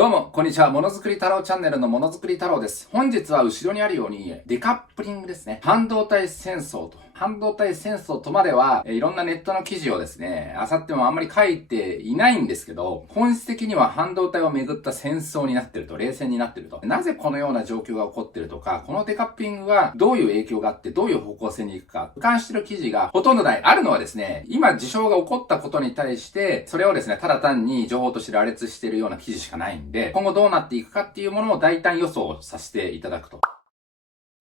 どうも、こんにちは。ものづくり太郎チャンネルのものづくり太郎です。本日は後ろにあるように、デカップリングですね。半導体戦争と。半導体戦争とまでは、いろんなネットの記事をですね、あさってもあんまり書いていないんですけど、本質的には半導体をめぐった戦争になってると、冷戦になってると。なぜこのような状況が起こってるとか、このデカップリングがどういう影響があって、どういう方向性に行くか、俯瞰してる記事がほとんどない。あるのはですね、今事象が起こったことに対して、それをですね、ただ単に情報として羅列しているような記事しかないんで、今後どうなっていくかっていうものを大胆予想させていただくと。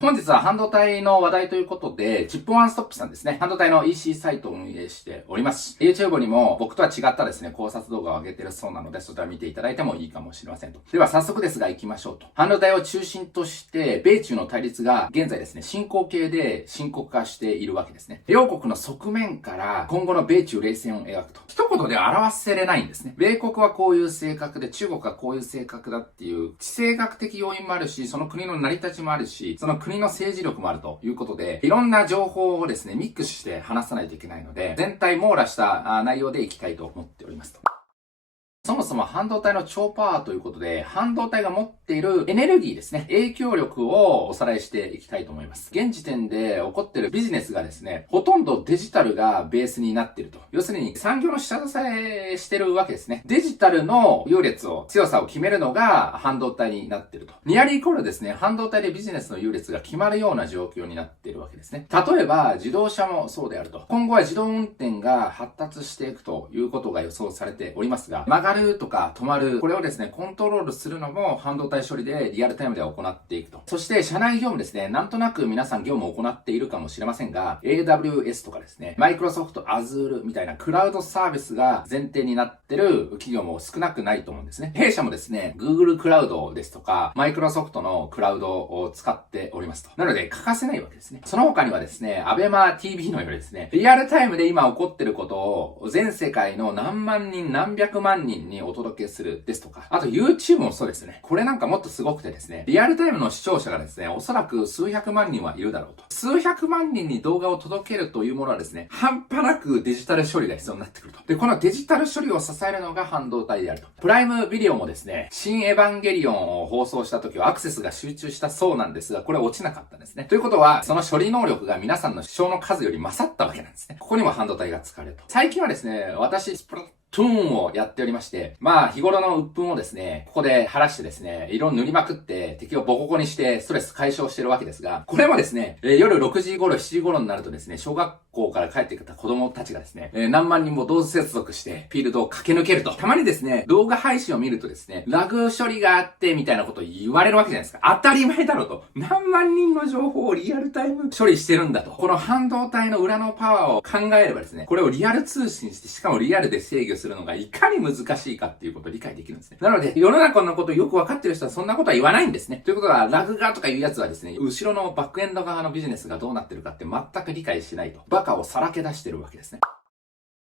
本日は半導体の話題ということで、チップワンストップさんですね。半導体の EC サイトを運営しております。YouTube にも僕とは違ったですね、考察動画を上げてるそうなので、そちら見ていただいてもいいかもしれませんと。では早速ですが行きましょうと。半導体を中心として、米中の対立が現在ですね、進行形で深刻化しているわけですね。両国の側面から今後の米中冷戦を描くと。一言で表せれないんですね。米国はこういう性格で、中国はこういう性格だっていう、地政学的要因もあるし、その国の成り立ちもあるし、その国の政治力もあるということで、いろんな情報をですね、ミックスして話さないといけないので、全体網羅した内容でいきたいと思っておりますと。そもそも半導体の超パワーということで、半導体が持っているエネルギーですね、影響力をおさらいしていきたいと思います。現時点で起こっているビジネスがですね、ほとんどデジタルがベースになっていると。要するに産業の下支えしてるわけですね。デジタルの優劣を、強さを決めるのが半導体になっていると。ニアリーイコールですね、半導体でビジネスの優劣が決まるような状況になっているわけですね。例えば、自動車もそうであると。今後は自動運転が発達していくということが予想されておりますが、曲がるとか止まる、これをですね、コントロールするのも半導体処理でリアルタイムで行っていくと。そして社内業務ですね、なんとなく皆さん業務を行っているかもしれませんが、AWS とかですね、Microsoft Azure みたいなクラウドサービスが前提になってる企業も少なくないと思うんですね。弊社もですね、Google クラウドですとか、Microsoft のクラウドを使っておりますと。なので欠かせないわけですね。その他にはですね、ABEMA TV のようにですね、リアルタイムで今起こってることを全世界の何万人何百万人にお届けするですとか、あと YouTube もそうですね。これなんかもっとすごくてですね、リアルタイムの視聴者がですね、おそらく数百万人はいるだろうと。数百万人に動画を届けるというものはですね、半端なくデジタル処理が必要になってくると。で、このデジタル処理を支えるのが半導体であると。プライムビデオもですね、新エヴァンゲリオンを放送した時はアクセスが集中したそうなんですが、これ落ちなかったんですね。ということは、その処理能力が皆さんの視聴の数より勝ったわけなんですね。ここにも半導体が使われると。最近はですね、私、スプラトゥーンをやっておりまして、日頃の鬱憤をですね、ここで晴らしてですね、色塗りまくって敵をボコボコにしてストレス解消してるわけですが、これもですね、夜6時頃、7時頃になるとですね、小学校から帰ってきた子供たちがですね、何万人も同時接続してフィールドを駆け抜けると。たまにですね、動画配信を見るとですね、ラグ処理があってみたいなことを言われるわけじゃないですか。当たり前だろうと。何万人の情報をリアルタイム処理してるんだと。この半導体の裏のパワーを考えればですね、これをリアル通信して、しかもリアルで制御するのがいかに難しいかっていうことを理解できるんですね。なので、世の中のことをよくわかってる人はそんなことは言わないんですね。ということは、ラグがとかいうやつはですね、後ろのバックエンド側のビジネスがどうなってるかって全く理解しないと。バカをさらけ出してるわけですね。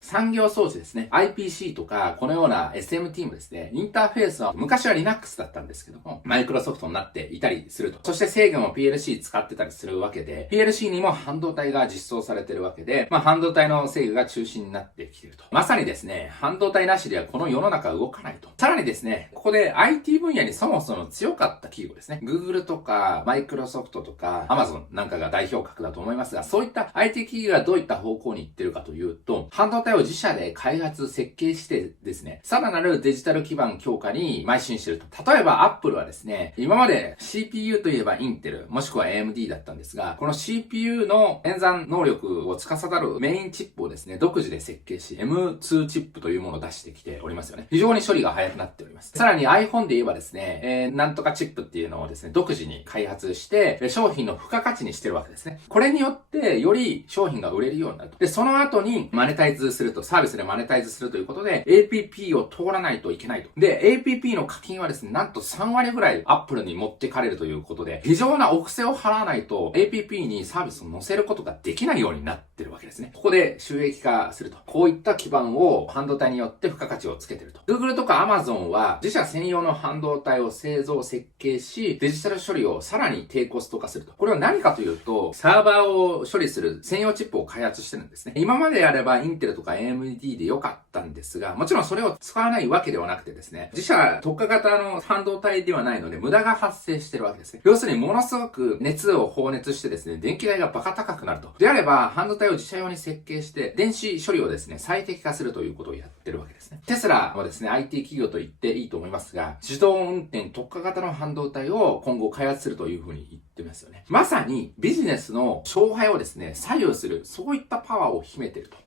産業装置ですね。IPC とか、このような SMT もですね、インターフェースは昔は Linux だったんですけども、マイクロソフトになっていたりすると。そして制御も PLC 使ってたりするわけで、PLC にも半導体が実装されてるわけで、半導体の制御が中心になってきていると。まさにですね、半導体なしではこの世の中は動かないと。さらにですね、ここで IT 分野にそもそも強かった企業ですね。Google とか、Microsoft とか、Amazon なんかが代表格だと思いますが、そういった IT 企業がどういった方向に行ってるかというと、半導体を自社で開発、設計してですね、さらなるデジタル基盤強化に邁進していると。例えば Apple はですね、今まで CPU といえばインテル、もしくは AMD だったんですが、この CPU の演算能力を司るメインチップをですね、独自で設計し、M2 チップというものを出してきておりますよね。非常に処理が早くなっております。さらに iPhone で言えばですね、なんとかチップっていうのをですね、独自に開発して、商品の付加価値にしてるわけですね。これによって、より商品が売れるようになると。で、その後にマネタイズすると、サービスでマネタイズするということで、APP を通らないといけないと。で、APP の課金はですね、なんと3割ぐらい Apple に持ってかれるということで、非常なお布施を払わないと APP にサービスを載せることができないようになってるわけですね。ここで収益化すると。こういった基盤を半導体によって付加価値をつけてると。Google とか Amazon は自社専用の半導体を製造、設計し、デジタル処理をさらに低コスト化すると。これは何かというと、サーバーを処理する専用チップを開発してるんですね。今まであればインテルとかか AMD で良かったんですが、もちろんそれを使わないわけではなくてですね、自社特化型の半導体ではないので無駄が発生してるわけですね。要するにものすごく熱を放熱してですね、電気代がバカ高くなると。であれば、半導体を自社用に設計して、電子処理をですね、最適化するということをやってるわけですね。テスラもですね、IT 企業と言っていいと思いますが、自動運転特化型の半導体を今後開発するというふうに言ってますよね。まさにビジネスの勝敗をですね、左右する、そういったパワーを秘めていると。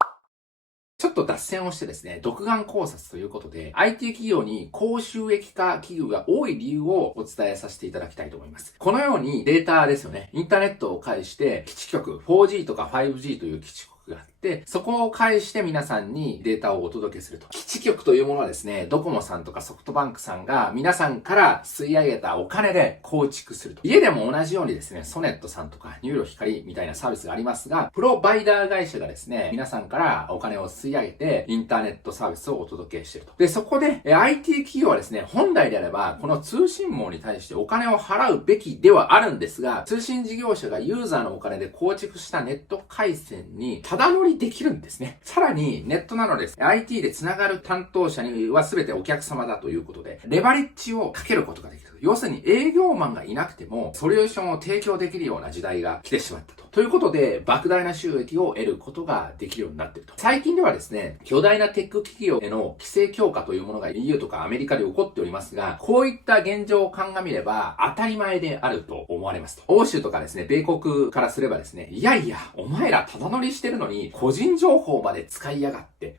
ちょっと脱線をしてですね、独眼考察ということで、IT 企業に高収益化企業が多い理由をお伝えさせていただきたいと思います。このようにデータですよね。インターネットを介して基地局、4G とか 5G という基地局があって、そこを介して皆さんにデータをお届けすると。基地局というものはですね、ドコモさんとかソフトバンクさんが皆さんから吸い上げたお金で構築すると。家でも同じようにですね、ソネットさんとかニューロ光みたいなサービスがありますが、プロバイダー会社がですね、皆さんからお金を吸い上げて、インターネットサービスをお届けしていると。で、そこで IT 企業はですね、本来であれば、この通信網に対してお金を払うべきではあるんですが、通信事業者がユーザーのお金で構築したネット回線にただ乗りできるんですね。さらに、ネットなのです。IT でつながる担当者には全てお客様だということで、レバレッジをかけることができる。要するに営業マンがいなくても、ソリューションを提供できるような時代が来てしまったと。ということで、莫大な収益を得ることができるようになっていると。最近ではですね、巨大なテック企業への規制強化というものが EU とかアメリカで起こっておりますが、こういった現状を鑑みれば当たり前であると思われますと。欧州とかですね、米国からすればですね、いやいや、お前らただ乗りしてるのに、個人情報まで使いやがって、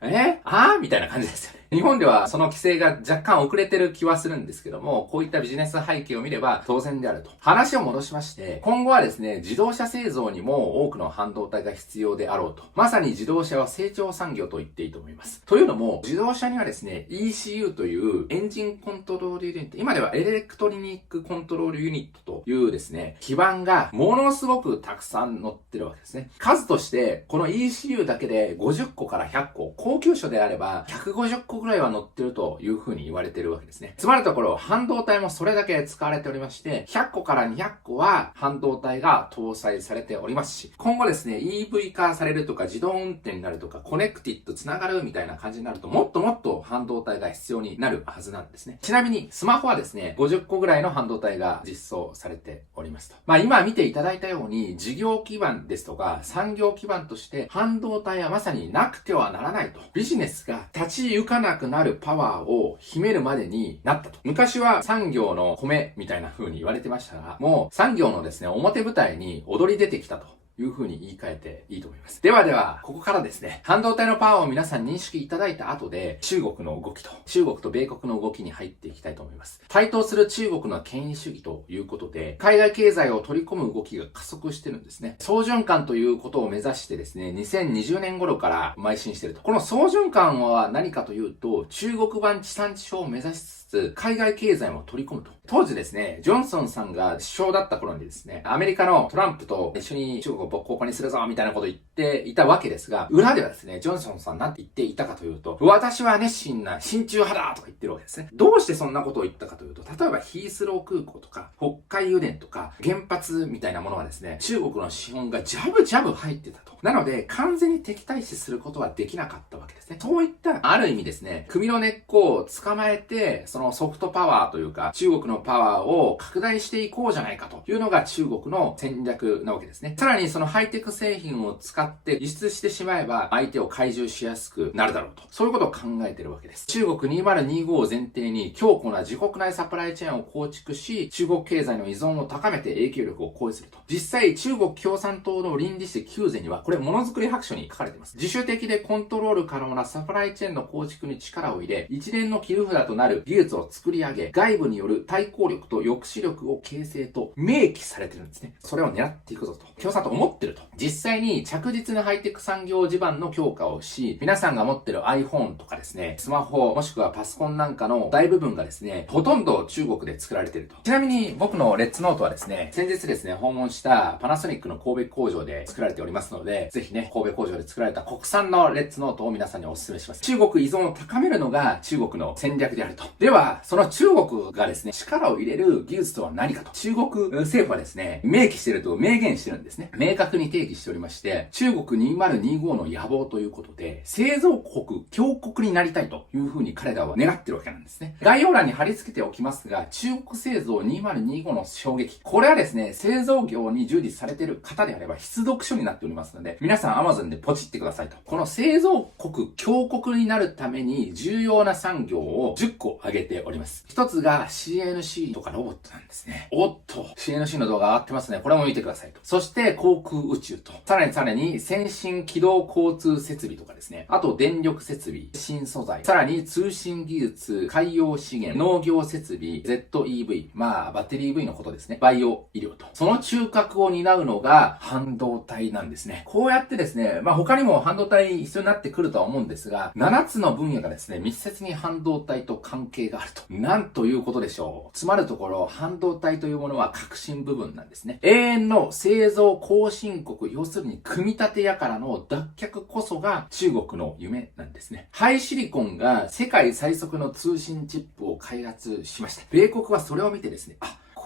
みたいな感じですよね。日本ではその規制が若干遅れてる気はするんですけども、こういったビジネス背景を見れば当然であると。話を戻しまして、今後はですね、自動車製造にも多くの半導体が必要であろうと。まさに自動車は成長産業と言っていいと思います。というのも、自動車にはですね、ECU というエンジンコントロールユニット、今ではエレクトリニックコントロールユニットというですね、基板がものすごくたくさん載ってるわけですね。数として、この ECU だけで50個から100個、高級車であれば150個ぐらいは載ってるというふうに言われてるわけですね。つまりところ、半導体もそれだけ使われておりまして、100個から200個は半導体が搭載されておりますし、今後ですね、EV 化されるとか自動運転になるとか、コネクティッドつながるみたいな感じになると、もっともっと半導体が必要になるはずなんですね。ちなみに、スマホはですね、50個ぐらいの半導体が実装されておりますと。今見ていただいたように、事業基盤ですとか、産業基盤として、半導体はまさになくてはならないと。ビジネスが立ち行かなくなるパワーを秘めるまでになったと。昔は産業の米みたいな風に言われてましたが、もう産業のですね、表舞台に躍り出てきたという風に言い換えていいと思います。では、ここからですね、半導体のパワーを皆さん認識いただいた後で、中国の動きと、中国と米国の動きに入っていきたいと思います。台頭する中国の権威主義ということで、海外経済を取り込む動きが加速してるんですね。総循環ということを目指してですね、2020年頃から邁進していると。この総循環は何かというと、中国版地産地消を目指しつつ、海外経済も取り込むと。当時ですね、ジョンソンさんが首相だった頃にですね、アメリカのトランプと一緒に中国をボッコボコにするぞみたいなことを言っていたわけですが、裏ではですね、ジョンソンさんなんて言っていたかというと、私は熱心な親中派だとか言ってるわけですね。どうしてそんなことを言ったかというと、例えばヒースロー空港とか、北海油田とか、原発みたいなものはですね、中国の資本がジャブジャブ入ってたと。なので、完全に敵対視することはできなかったわけですね。そういった、ある意味ですね、首の根っこを捕まえて、そのソフトパワーというか、中国のパワーを拡大していこうじゃないかというのが中国の戦略なわけですね。さらにそのハイテク製品を使って輸出してしまえば、相手を懐柔しやすくなるだろうと。そういうことを考えているわけです。中国2025を前提に強固な自国内サプライチェーンを構築し、中国経済の依存を高めて影響力を行使すると。実際、中国共産党の倫理史9選には、これものづくり白書に書かれています。自主的でコントロール可能なサプライチェーンの構築に力を入れ、一連の切り札となる技術を作り上げ、外部による対抗力と抑止力を形成と明記されてるんですね。それを狙っていくぞと。共産党思ってると。実際に着実なハイテク産業地盤の強化をし、皆さんが持ってる iPhone とかですね、スマホもしくはパソコンなんかの大部分がですね、ほとんど中国で作られていると。ちなみに僕のレッツノートはですね、先日ですね、訪問したパナソニックの神戸工場で作られておりますので、ぜひね、神戸工場で作られた国産のレッツノートを皆さんににお勧めします。中国依存を高めるのが中国の戦略であると。では、その中国がですね、力を入れる技術とは何かと。中国政府はですね、明記していると明言してるんですね。明確に定義しておりまして、中国2025の野望ということで、製造国、強国になりたいというふうに彼らは願ってるわけなんですね。概要欄に貼り付けておきますが、中国製造2025の衝撃。これはですね、製造業に従事されている方であれば必読書になっておりますので、皆さん Amazon でポチってくださいと。この製造国、強国になるために重要な産業を10個挙げております。一つが CNC とかロボットなんですね。おっと、CNC の動画上がってますね。これも見てくださいと。そして航空宇宙と。さらに先進機動交通設備とかですね。あと電力設備、新素材。さらに通信技術、海洋資源、農業設備、ZEV。バッテリー EV のことですね。バイオ医療と。その中核を担うのが半導体なんですね。こうやってですね、他にも半導体必要になってくるとは思うんですが、7つの分野がですね、密接に半導体と関係があると。なんということでしょう。つまるところ、半導体というものは革新部分なんですね。永遠の製造後進国、要するに組み立て屋からの脱却こそが中国の夢なんですね。ハイシリコンが世界最速の通信チップを開発しました。米国はそれを見てですね、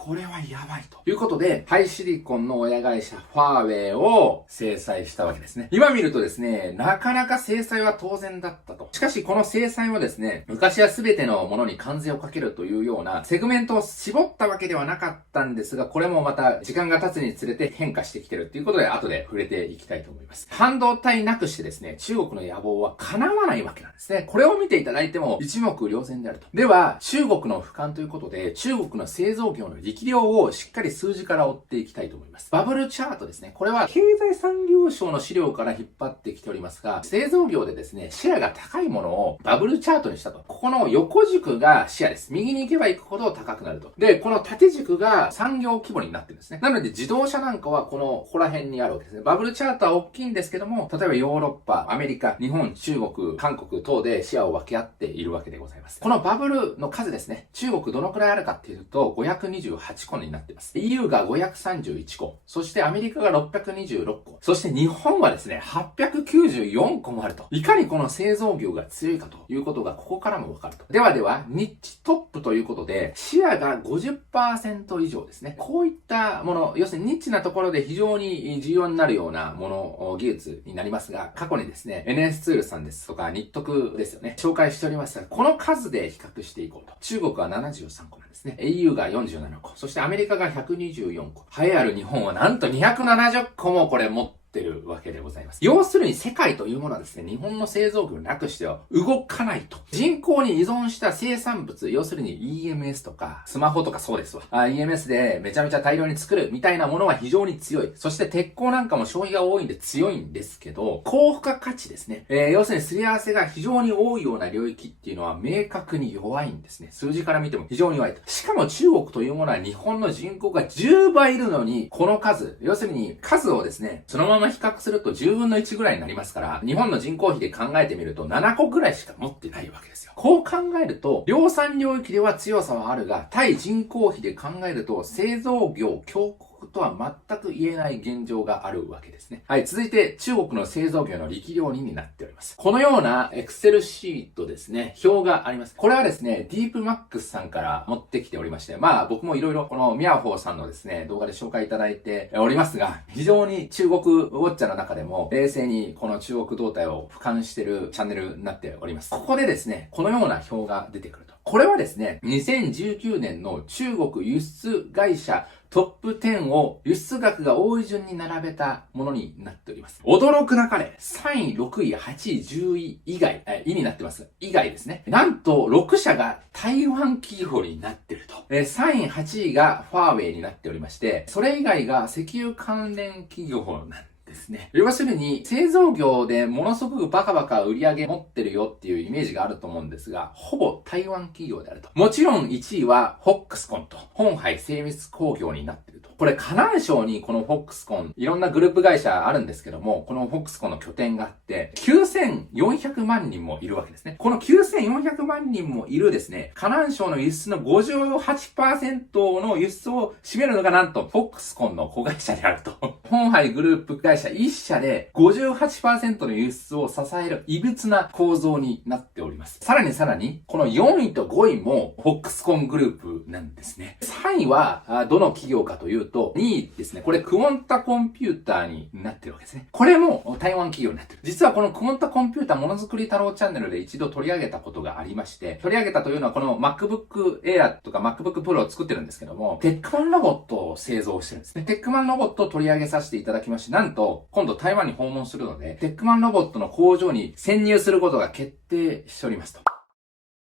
これはやばいということで、ハイシリコンの親会社ファーウェイを制裁したわけですね。今見るとですね、なかなか制裁は当然だったと。しかしこの制裁はですね、昔は全てのものに関税をかけるというようなセグメントを絞ったわけではなかったんですが、これもまた時間が経つにつれて変化してきてるっていうことで、後で触れていきたいと思います。半導体なくしてですね、中国の野望は叶わないわけなんですね。これを見ていただいても一目瞭然であると。では、中国の俯瞰ということで、中国の製造業の力量をしっかり数字から追っていきたいと思います。バブルチャートですね。これは経済産業省の資料から引っ張ってきておりますが、製造業でですね、シェアが高いものをバブルチャートにしたと。ここの横軸がシェアです。右に行けば行くほど高くなると。で、この縦軸が産業規模になってるんですね。なので自動車なんかはここら辺にあるわけですね。バブルチャートは大きいんですけども、例えばヨーロッパ、アメリカ、日本、中国、韓国等でシェアを分け合っているわけでございます。このバブルの数ですね、中国どのくらいあるかっていうと、528個になっています。EU が531個、そしてアメリカが626個、そして日本はですね、894個もあると。いかにこの製造業が強いかということがここからもわかると。では、ニッチトップということで、シェアが 50% 以上ですね。こういったもの、要するにニッチなところで非常に重要になるようなもの、技術になりますが、過去にですね、NS ツールさんですとか、日徳ですよね、紹介しておりますが、この数で比較していこうと。中国は73個なんですね。EU が47個、そしてアメリカが124個。栄えある日本はなんと270個もこれ持ってるわけでございます。要するに世界というものはですね、日本の製造業なくしては動かないと。人口に依存した生産物、要するに EMS とか、スマホとかそうですわ。EMS でめちゃめちゃ大量に作るみたいなものは非常に強い。そして鉄鋼なんかも消費が多いんで強いんですけど、高付加価値ですね。要するにすり合わせが非常に多いような領域っていうのは明確に弱いんですね。数字から見ても非常に弱いと。しかも中国というものは日本の人口が10倍いるのに、この数、要するに数をですね、そのまま比較すると10分の1ぐらいになりますから、日本の人口比で考えてみると7個ぐらいしか持ってないわけですよ。こう考えると、量産領域では強さはあるが、対人口比で考えると製造業強国とは全く言えない現状があるわけですね。はい、続いて中国の製造業の力量になっております。このような Excel シートですね、表があります。これはですね、ディープマックスさんから持ってきておりまして、僕もいろいろこのミャーホーさんのですね、動画で紹介いただいておりますが、非常に中国ウォッチャーの中でも冷静にこの中国動態を俯瞰しているチャンネルになっております。ここでですね、このような表が出てくると。これはですね、2019年の中国輸出会社トップ10を輸出額が多い順に並べたものになっております。驚くなかれ、3位、6位、8位、10位以外、になってます。以外ですね。なんと6社が台湾企業になってると。3位、8位がファーウェイになっておりまして、それ以外が石油関連企業なんですね。要するに製造業でものすごくバカバカ売り上げ持ってるよっていうイメージがあると思うんですが、ほぼ台湾企業であると。もちろん1位はフォックスコンと本杯精密工業になっているとこれ河南省にこのフォックスコン、いろんなグループ会社あるんですけども、このフォックスコンの拠点があって、9400万人もいるわけですね。この9400万人もいるですね、河南省の輸出の 58% の輸出を占めるのがなんと、フォックスコンの子会社であると。本杯グループ会社1社で 58% の輸出を支える異物な構造になっております。さらに、この4位と5位もフォックスコングループなんですね。3位はどの企業かというと、2位ですね。これクオンタコンピューターになってるわけですね。これも台湾企業になってる。実はこのクオンタコンピューターものづくり太郎チャンネルで一度取り上げたことがありまして、取り上げたというのはこの MacBook Air とか MacBook Pro を作ってるんですけども、テックマンロボットを製造してるんですね。テックマンロボットを取り上げさせていただきまして、なんと今度台湾に訪問するので、テックマンロボットの工場に潜入することが決定しておりますと。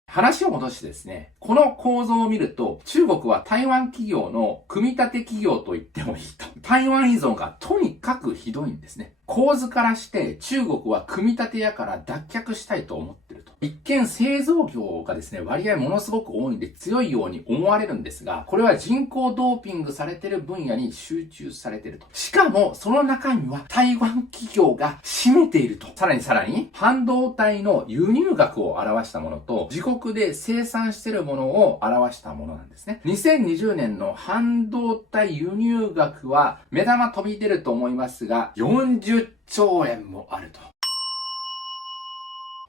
話を戻してですね、この構造を見ると、中国は台湾企業の組み立て企業と言ってもいいと。台湾依存がとにかくひどいんですね。構図からして中国は組み立て屋から脱却したいと思っていると。一見製造業がですね、割合ものすごく多いんで強いように思われるんですが、これは人工ドーピングされている分野に集中されていると。しかも、その中身は台湾企業が占めていると。さらに、半導体の輸入額を表したものと、自国で生産しているものを表したものなんですね。2020年の半導体輸入額は、目玉飛び出ると思いますが、40兆円もあると。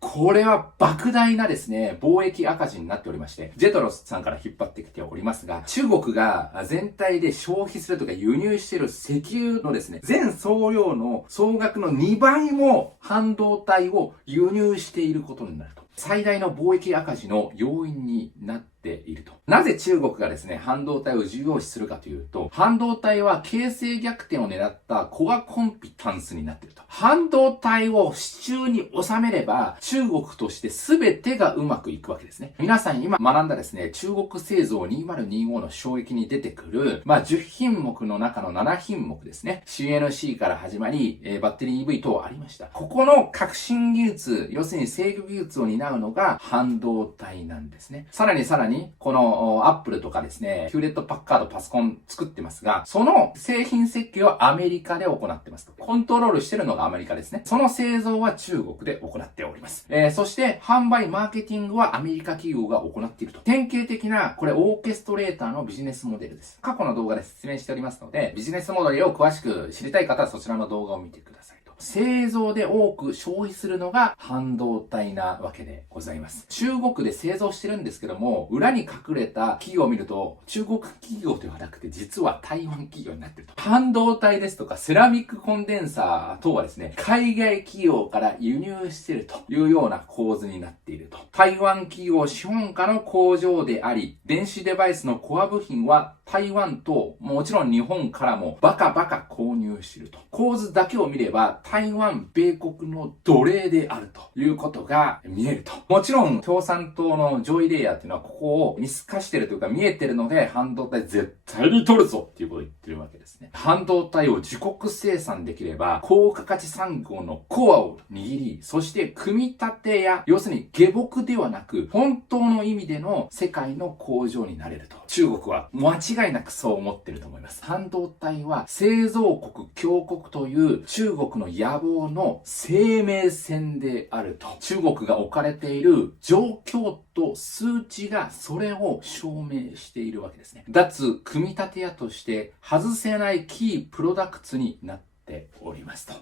これは莫大なですね、貿易赤字になっておりまして、ジェトロスさんから引っ張ってきておりますが、中国が全体で消費するとか輸入している石油のですね、全総量の総額の2倍も半導体を輸入していることになると。最大の貿易赤字の要因になっていると。なぜ中国がですね、半導体を重要視するかというと、半導体は形勢逆転を狙ったコアコンピタンスになっていると。半導体を手中に収めれば、中国として全てがうまくいくわけですね。皆さん今学んだですね、中国製造2025の衝撃に出てくる、10品目の中の7品目ですね。CNC から始まり、バッテリー EV 等ありました。ここの革新技術、要するに制御技術を担うのが半導体なんですね。さらに、このアップルとかですね、ヒューレットパッカードパソコン作ってますが、その製品設計をアメリカで行ってますと。コントロールしてるのがアメリカですね。その製造は中国で行っております。そして販売、マーケティングはアメリカ企業が行っていると。典型的な、これオーケストレーターのビジネスモデルです。過去の動画で説明しておりますので、ビジネスモデルを詳しく知りたい方はそちらの動画を見てください。製造で多く消費するのが半導体なわけでございます。中国で製造してるんですけども、裏に隠れた企業を見ると、中国企業ではなくて実は台湾企業になっていると。半導体ですとかセラミックコンデンサー等はですね、海外企業から輸入しているというような構図になっていると。台湾企業資本家の工場であり、電子デバイスのコア部品は台湾ともちろん日本からもバカ購入していると。構図だけを見れば台湾、米国の奴隷であるということが見えると。もちろん共産党の上位レイヤーっていうのはここを見透かしてるというか見えてるので、半導体絶対に取るぞっていうことを言ってるわけですね。半導体を自国生産できれば高価価値産業のコアを握り、そして組み立てや要するに下僕ではなく本当の意味での世界の工場になれると。中国は間違いなくそう思ってると思います。半導体は製造国強国という中国の野望の生命線であると。中国が置かれている状況と数値がそれを証明しているわけですね。脱組み立て屋として外せないキープロダクツになっておりますと。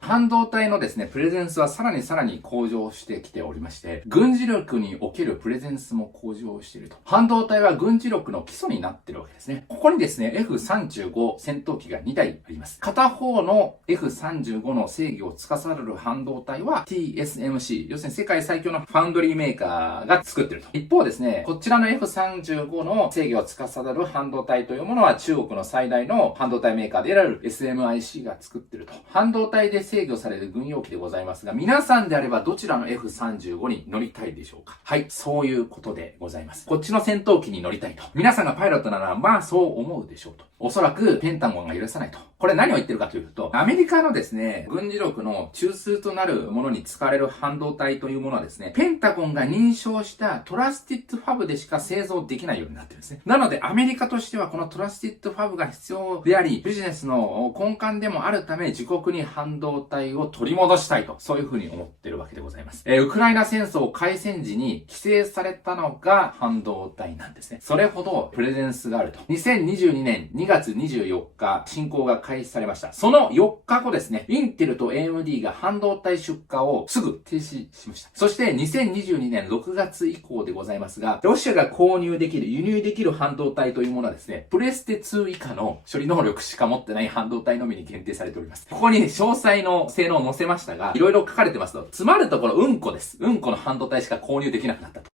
半導体のですね、プレゼンスはさらに向上してきておりまして、軍事力におけるプレゼンスも向上していると。半導体は軍事力の基礎になっているわけですね。ここにですね、F35 戦闘機が2台あります。片方の F35 の制御を司る半導体は TSMC、要するに世界最強のファウンドリーメーカーが作っていると。一方ですね、こちらの F35 の制御を司る半導体というものは中国の最大の半導体メーカーである SMIC が作っていると。半導体で制御される軍用機でございますが、皆さんであればどちらの F35 に乗りたいでしょうか？はい、そういうことでございます。こっちの戦闘機に乗りたいと。皆さんがパイロットなら、そう思うでしょうと。おそらくペンタゴンが許さないとこれ何を言ってるかというと、アメリカのですね、軍事力の中枢となるものに使われる半導体というものはですね、ペンタゴンが認証したトラスティッドファブでしか製造できないようになってるんですね。なので、アメリカとしてはこのトラスティッドファブが必要であり、ビジネスの根幹でもあるため、自国に半導体を取り戻したいと、そういうふうに思ってるわけでございます。ウクライナ戦争開戦時に規制されたのが半導体なんですね。それほどプレゼンスがあると。2022年2月24日、侵攻が開始されました。その4日後ですね、インテルと AMD が半導体出荷をすぐ停止しました。そして2022年6月以降でございますが、ロシアが購入できる、輸入できる半導体というものはですね、プレステ2以下の処理能力しか持ってない半導体のみに限定されております。ここに詳細の性能を載せましたが、いろいろ書かれてますと、つまるところうんこです。うんこの半導体しか購入できなくなったと。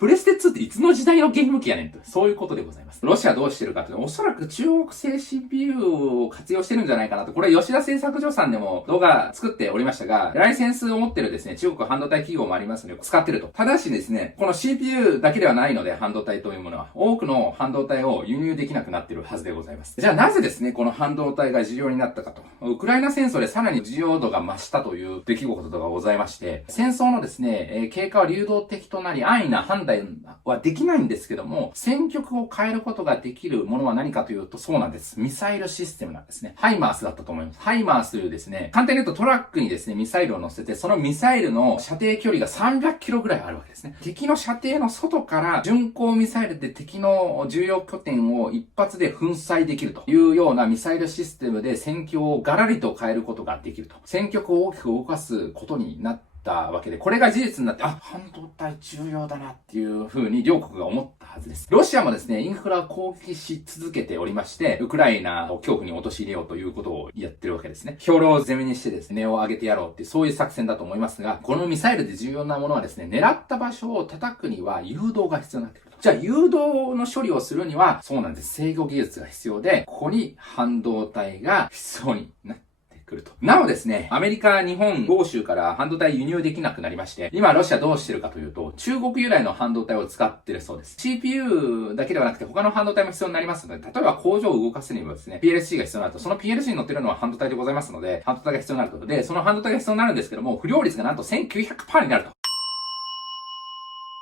プレステ2っていつの時代のゲーム機やねんと。そういうことでございます。ロシアどうしてるかというと、おそらく中国製 CPU を活用してるんじゃないかなと。これ吉田製作所さんでも動画作っておりましたが、ライセンスを持ってるですね、中国半導体企業もありますので、使ってると。ただしですね、この CPU だけではないので、半導体というものは、多くの半導体を輸入できなくなっているはずでございます。じゃあなぜですね、この半導体が重要になったかと。ウクライナ戦争でさらに重要度が増したという出来事がございまして、戦争のですね、経過は流動的となり、安易な判断はできないんですけども、戦局を変えることができるものは何かというと、そうなんです。ミサイルシステムなんですね。ハイマースだったと思います。ハイマースというですね、簡単に言うとトラックにですね、ミサイルを乗せて、そのミサイルの射程距離が300キロぐらいあるわけですね。敵の射程の外から巡航ミサイルで敵の重要拠点を一発で粉砕できるというようなミサイルシステムで戦況をガラリと変えることができると。戦局を大きく動かすことになってわけで、これが事実になって、半導体重要だなっていう風に両国が思ったはずです。ロシアもですね、インフラを攻撃し続けておりまして、ウクライナを恐怖に陥れようということをやってるわけですね。兵糧を攻めにしてですね、値を上げてやろうっていう、そういう作戦だと思いますが、このミサイルで重要なものはですね、狙った場所を叩くには誘導が必要になってくる。じゃあ、誘導の処理をするには、そうなんです。制御技術が必要で、ここに半導体が必要になってなおですね、アメリカ、日本、欧州から半導体輸入できなくなりまして、今ロシアどうしてるかというと、中国由来の半導体を使ってるそうです。CPU だけではなくて他の半導体も必要になりますので、例えば工場を動かすにもですね、PLC が必要になると、その PLC に乗ってるのは半導体でございますので、半導体が必要になると。で、その半導体が必要になるんですけども、不良率がなんと 1900% になると。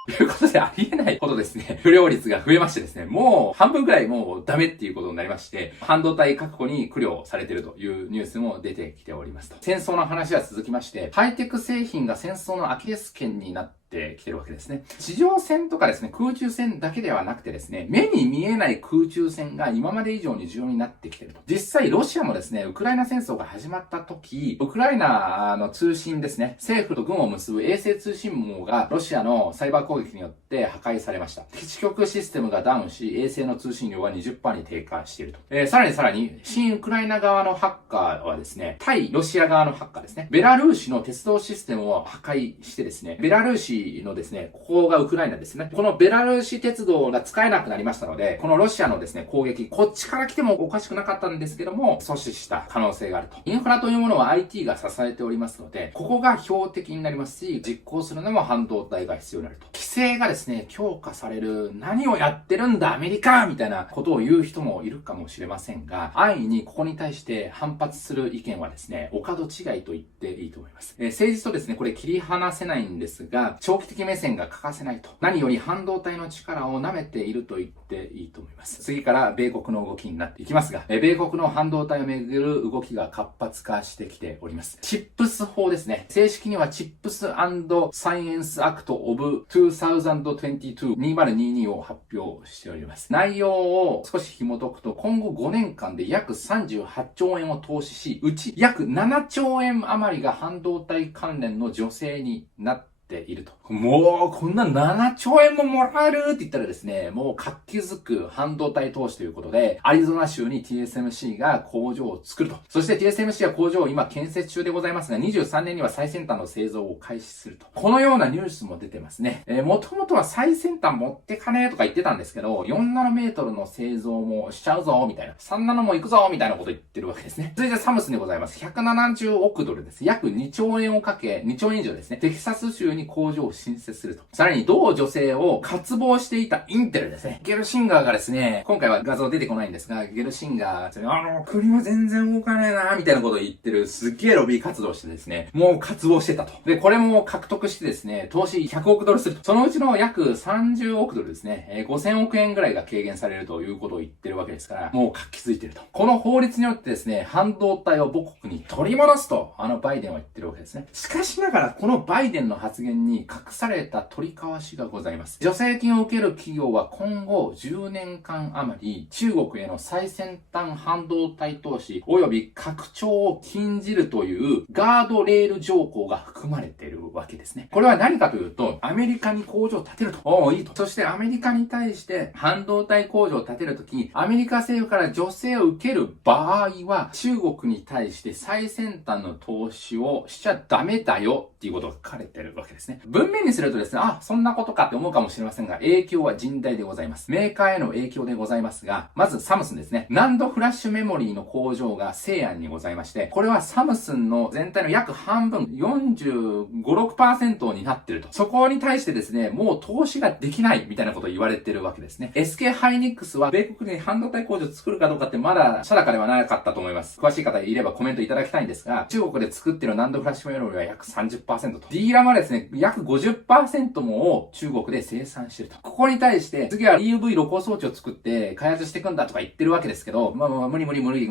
ということでありえないことですね。不良率が増えましてですね、もう半分くらいもうダメっていうことになりまして、半導体確保に苦慮されているというニュースも出てきておりますと。戦争の話は続きまして、ハイテク製品が戦争のアキレス腱になってきてるわけですね。地上戦とかですね、空中戦だけではなくてですね、目に見えない空中戦が今まで以上に重要になってきてると。実際ロシアもですね、ウクライナ戦争が始まった時、ウクライナの通信ですね、政府と軍を結ぶ衛星通信網がロシアのサイバー攻撃によって破壊されました。基地局システムがダウンし、衛星の通信量が 20% に低下していると。さらに、新ウクライナ側のハッカーはですね、対ロシア側のハッカーですね、ベラルーシの鉄道システムを破壊してですね、ベラルーシのですね、ここがウクライナですね。このベラルーシ鉄道が使えなくなりましたので、このロシアのですね、攻撃、こっちから来てもおかしくなかったんですけども、阻止した可能性があると。インフラというものは IT が支えておりますので、ここが標的になりますし、実行するのも半導体が必要になると。規制がですね、強化される、何をやってるんだアメリカみたいなことを言う人もいるかもしれませんが、安易にここに対して反発する意見はですね、お門違いと言っていいと思います。政治とですね、これ切り離せないんですが、長期的目線が欠かせないと。何より半導体の力を舐めていると言っていいと思います。次から米国の動きになっていきますが、米国の半導体をめぐる動きが活発化してきております。チップス法ですね。正式にはチップス&サイエンスアクトオブ2022を発表しております。内容を少し紐解くと、今後5年間で約38兆円を投資し、うち約7兆円余りが半導体関連の助成になっていると。もう、こんな7兆円ももらえるって言ったらですね、もう活気づく半導体投資ということで、アリゾナ州に TSMC が工場を作ると。そして TSMC は工場を今建設中でございますが、23年には最先端の製造を開始すると。このようなニュースも出てますね。もともとは最先端持ってかねえとか言ってたんですけど、4ナノメートルの製造もしちゃうぞ、みたいな。3ナノも行くぞ、みたいなこと言ってるわけですね。続いてサムスでございます。170億ドルです。約2兆円をかけ、2兆円以上ですね。テキサス州に工場を新設すると。さらに同女性を渇望していたインテルですね。ゲルシンガーがですね、今回は画像出てこないんですが、ゲルシンガー、国は全然動かねえなみたいなことを言ってる、すっげえロビー活動してですね、もう渇望してたと。で、これも獲得してですね、投資100億ドルすると。そのうちの約30億ドルですね、5000億円ぐらいが軽減されるということを言ってるわけですから、もう活気づいてると。この法律によってですね、半導体を母国に取り戻すと、バイデンは言ってるわけですね。しかしながら、このバイデンの発言に隠された取り交わしがございます。助成金を受ける企業は今後10年間余り、中国への最先端半導体投資及び拡張を禁じるというガードレール条項が含まれているわけですね。これは何かというと、アメリカに工場を建てると。いいと。そしてアメリカに対して半導体工場を建てるとき、アメリカ政府から助成を受ける場合は、中国に対して最先端の投資をしちゃダメだよっていうことが書かれているわけですね。文面にするとですね、そんなことかって思うかもしれませんが、影響は甚大でございます。メーカーへの影響でございますが、まずサムスンですね。ナンドフラッシュメモリーの工場が西安にございまして、これはサムスンの全体の約半分、45、6% になっていると。そこに対してですね、もう投資ができないみたいなことを言われているわけですね。SK ハイニックスは米国に半導体工場を作るかどうかってまだ定かではなかったと思います。詳しい方いればコメントいただきたいんですが、中国で作っているナンドフラッシュメモリーは約 30% と。D ラムはですね、約 50% もを中国で生産していると。ここに対して、次は EUV 露光装置を作って開発していくんだとか言ってるわけですけど、無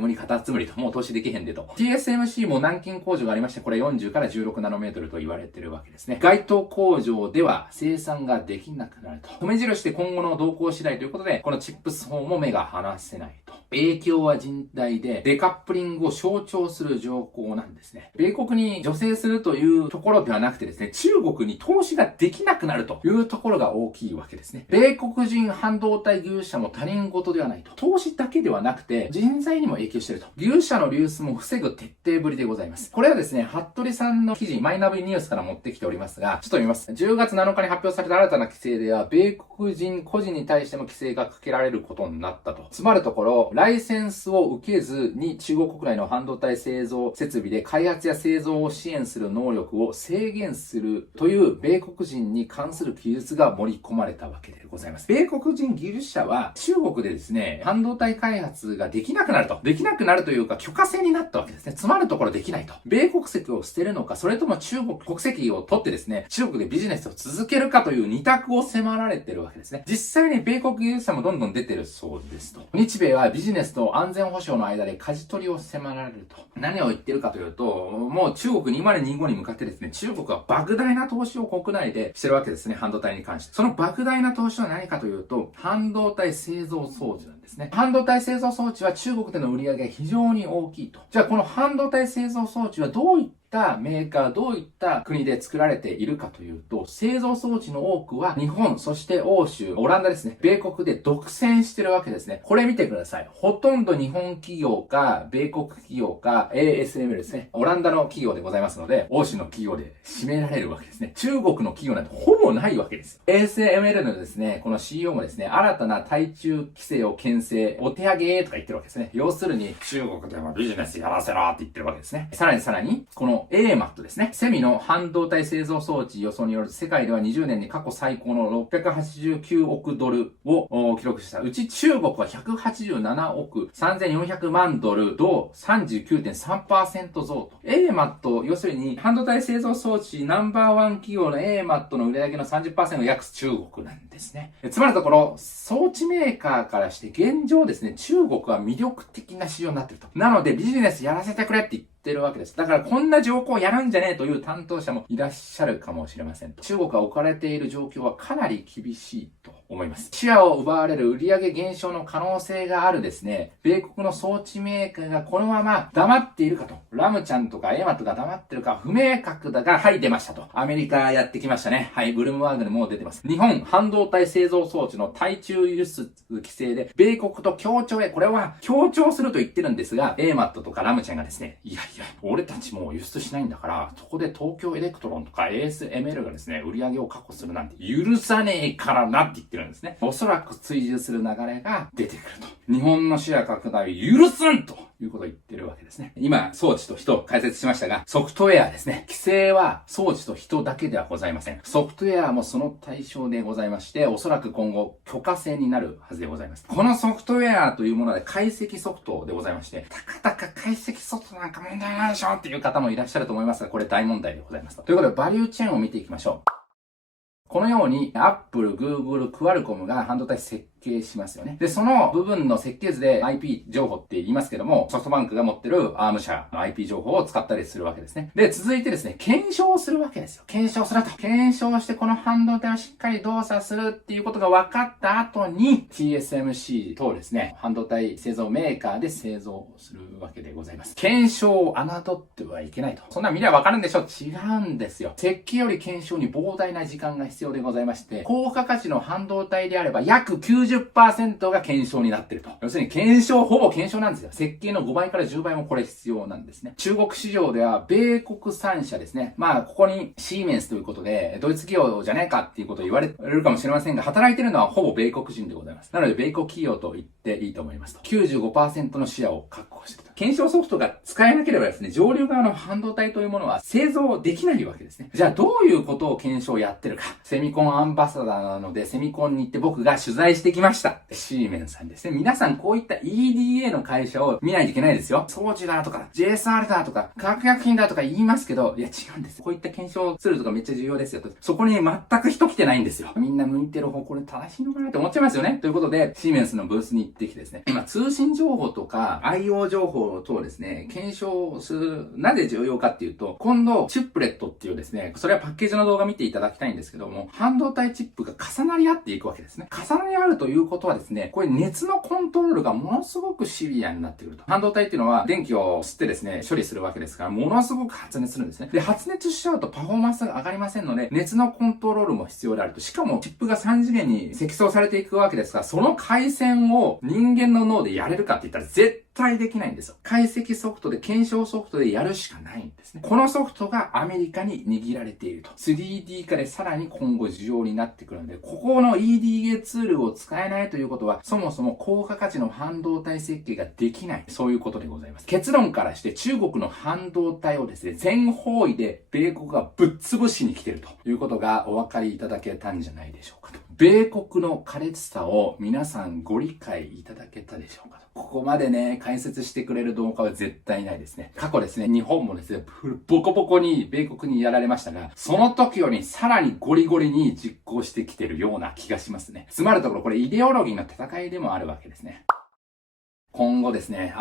理、カタツムリと。もう投資できへんでと。TSMC も南京工場がありまして、これ40から16ナノメートルと言われているわけですね。該当工場では生産ができなくなると。米印で今後の動向次第ということで、このチップス法も目が離せないと。影響は甚大で、デカップリングを象徴する条項なんですね。米国に助成するというところではなくてですね、中国に投資ができなくなるというところが大きいわけですね。米国人半導体技術者も他人事ではないと。投資だけではなくて、人材にも影響していると。技術者の流出も防ぐ徹底ぶりでございます。これはですね、服部さんの記事、マイナビニュースから持ってきておりますが、ちょっと読みます。10月7日に発表された新たな規制では、米国人個人に対しても規制がかけられることになったと。つまるところ、ライセンスを受けずに中国国内の半導体製造設備で開発や製造を支援する能力を制限するという米国人に関する記述が盛り込まれたわけでございます。米国人技術者は中国でですね、半導体開発ができなくなると。できなくなるというか許可制になったわけですね。つまるところできないと。米国籍を捨てるのか、それとも中国国籍を取ってですね、中国でビジネスを続けるかという二択を迫られているわけですね。実際に米国技術者もどんどん出てるそうですと。日米はビジネスと安全保障の間で舵取りを迫られると。何を言ってるかというと、もう中国2025に向かってですね、中国は莫大な投資を国内でしてるわけですね、半導体に関して。その莫大な投資は何かというと、半導体製造装置なんですね。半導体製造装置は中国での売り上げが非常に大きいと。じゃあこの半導体製造装置はどういったメーカー、どういった国で作られているかというと、製造装置の多くは日本、そして欧州、オランダですね、米国で独占してるわけですね。これ見てください。ほとんど日本企業か、米国企業か、ASML ですね。オランダの企業でございますので、欧州の企業で占められるわけですね。中国の企業なんてほぼないわけです。ASML のですね、この CEO もですね、新たな対中規制を牽制、お手上げとか言ってるわけですね。要するに、中国でもビジネスやらせろって言ってるわけですね。さらに、このAMAT ですね。セミの半導体製造装置予想による世界では20年に過去最高の689億ドルを記録した。うち中国は187億3400万ドルと 39.3% 増と。AMAT、要するに半導体製造装置ナンバーワン企業の AMAT の売上の 30% が約中国なんですね。つまりのところ、装置メーカーからして現状ですね、中国は魅力的な市場になっていると。なのでビジネスやらせてくれって言ってるわけです。だからこんな条項やるんじゃねえという担当者もいらっしゃるかもしれませんと。中国が置かれている状況はかなり厳しいと思います。シェアを奪われる売上減少の可能性があるですね、米国の装置メーカーがこのまま黙っているかと。ラムちゃんとかエマとか黙ってるか不明確だが、はい、出ましたと。アメリカやってきましたね。はい、ブルームワーグでもう出てます。日本半導体製造装置の対中輸出規制で、米国と協調へ、これは協調すると言ってるんですが、エマットとかラムちゃんがですね、いや、俺たちもう輸出しないんだから、そこで東京エレクトロンとか ASML がですね、売り上げを確保するなんて許さねえからなって言ってるるんですね。おそらく追従する流れが出てくると。日本のシェア拡大を許すんということを言ってるわけですね。今、装置と人を解説しましたが、ソフトウェアですね。規制は装置と人だけではございません。ソフトウェアもその対象でございまして、おそらく今後許可制になるはずでございます。このソフトウェアというもので解析ソフトでございまして、たかたか解析ソフトなんか問題ないでしょっていう方もいらっしゃると思いますが、これ大問題でございますと。ということで、バリューチェーンを見ていきましょう。このように Apple、Google、Qualcomm が半導体設計しますよね。で、その部分の設計図で IP 情報って言いますけども、ソフトバンクが持ってる ARM 社の IP 情報を使ったりするわけですね。で、続いてですね、検証するわけですよ。検証すると。検証してこの半導体をしっかり動作するっていうことが分かった後に TSMC 等ですね、半導体製造メーカーで製造するわけでございます。検証を侮ってはいけないと。そんな見りゃ分かるんでしょ？違うんですよ。設計より検証に膨大な時間が必要でございまして、高付加価値の半導体であれば約90% が検証になっていると。要するに検証、ほぼ検証なんですよ。設計の5倍から10倍もこれ必要なんですね。中国市場では米国3社ですね。まあ、ここにシーメンスということで、ドイツ企業じゃないかっていうことを言われるかもしれませんが、働いているのはほぼ米国人でございます。なので、米国企業と言っていいと思いますと。95% のシェアを確保していると。検証ソフトが使えなければですね、上流側の半導体というものは製造できないわけですね。じゃあ、どういうことを検証やってるか。セミコンアンバサダーなので、セミコンに行って僕が取材してきました。シーメンさんですね。皆さんこういった EDA の会社を見ないといけないですよ。装置だとか、JSR だとか、化学薬品だとか言いますけど、いや違うんです。こういった検証ツールとかめっちゃ重要ですよと。そこに全く人来てないんですよ。みんな向いてる方向で正しいのかなって思っちゃいますよね。ということで、シーメンスのブースに行ってきてですね、今通信情報とか IO 情報等をですね、検証する、なぜ重要かっていうと、今度、チップレットっていうですね、それはパッケージの動画見ていただきたいんですけども、半導体チップが重なり合っていくわけですね。重なり合うということはですね、これ熱のコントロールがものすごくシビアになってくると。半導体っていうのは電気を吸ってですね、処理するわけですから、ものすごく発熱するんですね。で、発熱しちゃうとパフォーマンスが上がりませんので、熱のコントロールも必要であると。しかも、チップが3次元に積層されていくわけですが、その回線を人間の脳でやれるかって言ったら絶対できないんですよ。解析ソフトで、検証ソフトでやるしかないんですね。このソフトがアメリカに握られていると。3D 化でさらに今後需要になってくるので、ここの EDA ツールを使えないということは、そもそも高付加価値の半導体設計ができない。そういうことでございます。結論からして中国の半導体をですね、全方位で米国がぶっ潰しに来ているということがお分かりいただけたんじゃないでしょうかと。米国の苛烈さを皆さんご理解いただけたでしょうかと。ここまでね、解説してくれる動画は絶対ないですね。過去ですね、日本もですね、ボコボコに米国にやられましたが、その時よりさらにゴリゴリに実行してきてるような気がしますね。つまるところ、これイデオロギーの戦いでもあるわけですね。今後ですね、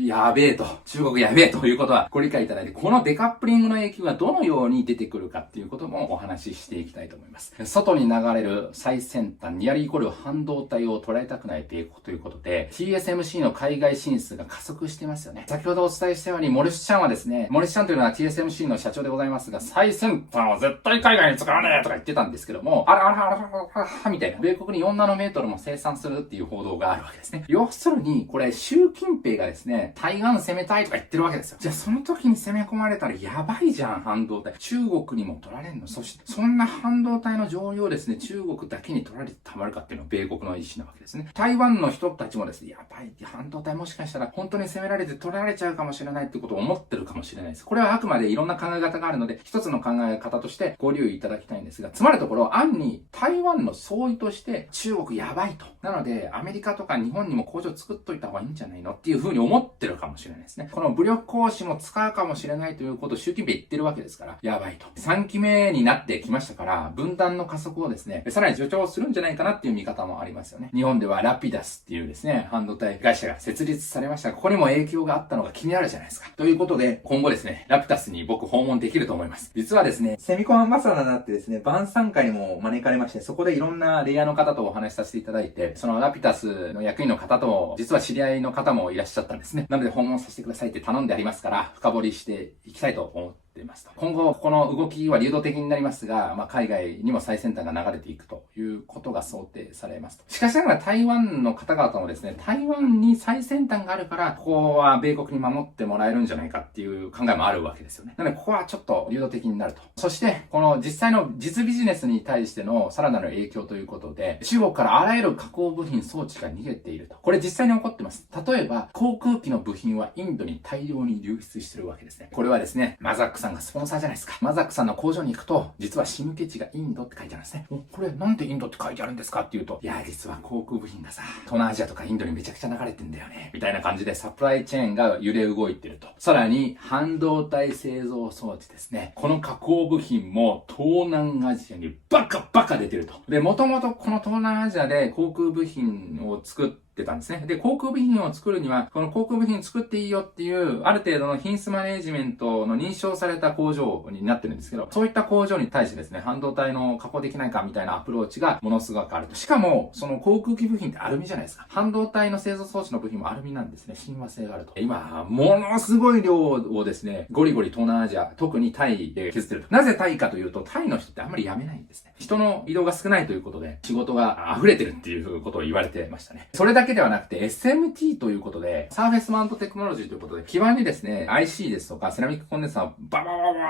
やべえと、中国やべえということはご理解いただいて、このデカップリングの影響がどのように出てくるかっていうこともお話ししていきたいと思います。外に流れる最先端、ニアリーイコール半導体を捉えたくない米国ということで、TSMC の海外進出が加速してますよね。先ほどお伝えしたように、モリスちゃんはですね、モリスちゃんというのは TSMC の社長でございますが、最先端は絶対海外に使わねえとか言ってたんですけども、あらみたいな、米国に4ナノメートルも生産するっていう報道があるわけですね。要するに、これ、習近平がですね、台湾攻めたいとか言ってるわけですよ。じゃあその時に攻め込まれたらやばいじゃん、半導体。中国にも取られんの。そして、そんな半導体の上流をですね、中国だけに取られてたまるかっていうのは米国の意思なわけですね。台湾の人たちもですね、やばい、半導体もしかしたら本当に攻められて取られちゃうかもしれないってことを思ってるかもしれないです。これはあくまでいろんな考え方があるので、一つの考え方としてご留意いただきたいんですが、つまるところ、暗に台湾の総意として中国やばいと。なので、アメリカとか日本にも工場作っといた方がいいんじゃないのっていう風に思ってるかもしれないですね。この武力行使も使うかもしれないということを習近平言ってるわけですから、やばいと。3期目になってきましたから、分断の加速をですね、さらに助長するんじゃないかなっていう見方もありますよね。日本ではラピダスっていうですね、半導体会社が設立されましたが、ここにも影響があったのが気になるじゃないですか。ということで、今後ですね、ラピダスに僕訪問できると思います。実はですね、セミコンアンバサダーになってですね、晩餐会にも招かれまして、そこでいろんなレイヤーの方とお話しさせていただいて、そのラピダスの役員の方とも、実は知り合いの方もいらっしゃったんですね。なので訪問させてくださいって頼んでありますから、深掘りしていきたいと思ってっていますと。今後、この動きは流動的になりますが、海外にも最先端が流れていくということが想定されますと。しかしながら台湾の方々もですね、台湾に最先端があるから、ここは米国に守ってもらえるんじゃないかっていう考えもあるわけですよね。なので、ここはちょっと流動的になると。そして、この実際の実ビジネスに対してのさらなる影響ということで、中国からあらゆる加工部品装置が逃げていると。これ実際に起こってます。例えば、航空機の部品はインドに大量に流出してるわけですね。これはですね、マザックさんがスポンサーじゃないですか。マザックさんの工場に行くと、実は仕向け地がインドって書いてあるんですね。これなんでインドって書いてあるんですかっていうと、いや、実は航空部品がさ、東南アジアとかインドにめちゃくちゃ流れてんだよね。みたいな感じでサプライチェーンが揺れ動いてると。さらに、半導体製造装置ですね。この加工部品も東南アジアにバカ出てると。で、もともとこの東南アジアで航空部品を作ってたんですね。で、航空部品を作るには、この航空部品作っていいよっていう、ある程度の品質マネージメントの認証された工場になってるんですけど、そういった工場に対してですね、半導体の加工できないかみたいなアプローチがものすごくあると。しかも、その航空機部品ってアルミじゃないですか。半導体の製造装置の部品もアルミなんですね。親和性があると。今、ものすごい量をですね、ゴリゴリ東南アジア、特にタイで削ってると。なぜタイかというと、タイの人ってあんまり辞めないんですね。人の移動が少ないということで、仕事が溢れてるっていうことを言われてましたね。それだけではなくて、SMT ということで、サーフェスマウントテクノロジーということで、基板にですね、IC ですとか、セラミックコンデンサーをバ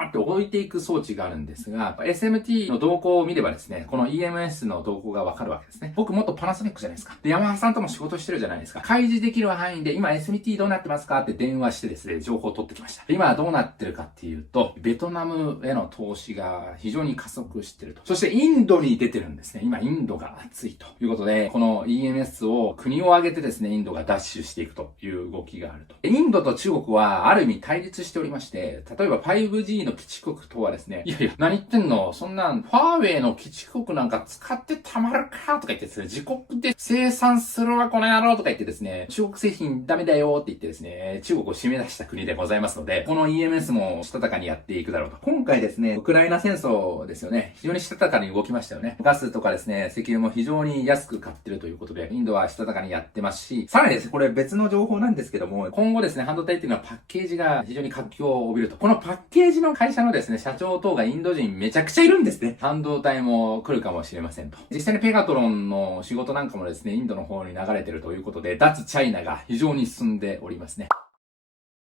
ーって置いていく装置があるんですが、SMT の動向を見ればですね、この EMS の動向がわかるわけですね。僕もっとパナソニックじゃないですか。で、ヤマハさんとも仕事してるじゃないですか。開示できる範囲で、今 SMT どうなってますかって電話してですね、情報を取ってきました。今はどうなってるかっていうと、ベトナムへの投資が非常に加速してると。そしてインドに出てるんですね。今インドが熱いということで、この EMS を国を挙げてですね、インドがダッシュしていくという動きがあると。インドと中国はある意味対立しておりまして、例えば 5G の基地国とはですね、いやいや、何言ってんの、そんなファーウェイの基地国なんか使ってたまるかとか言ってですね、自国で生産するわこの野郎とか言ってですね、中国製品ダメだよって言ってですね、中国を締め出した国でございますので、この EMS もしたたかにやっていくだろうと。今回ですね、ウクライナ戦争ですよね、非常にしたたかに動きましたよね。ガスとかですね、石油も非常に安く買ってるということで、インドはしたたかにやってますし、さらにですね、これ別の情報なんですけども、今後ですね、半導体っていうのはパッケージが非常に活況を帯びると。このパッケージの会社のですね、社長等がインド人めちゃくちゃいるんですね。半導体も来るかもしれませんと。実際にペガトロンの仕事なんかもですね、インドの方に流れてるということで、脱チャイナが非常に進んでおりますね。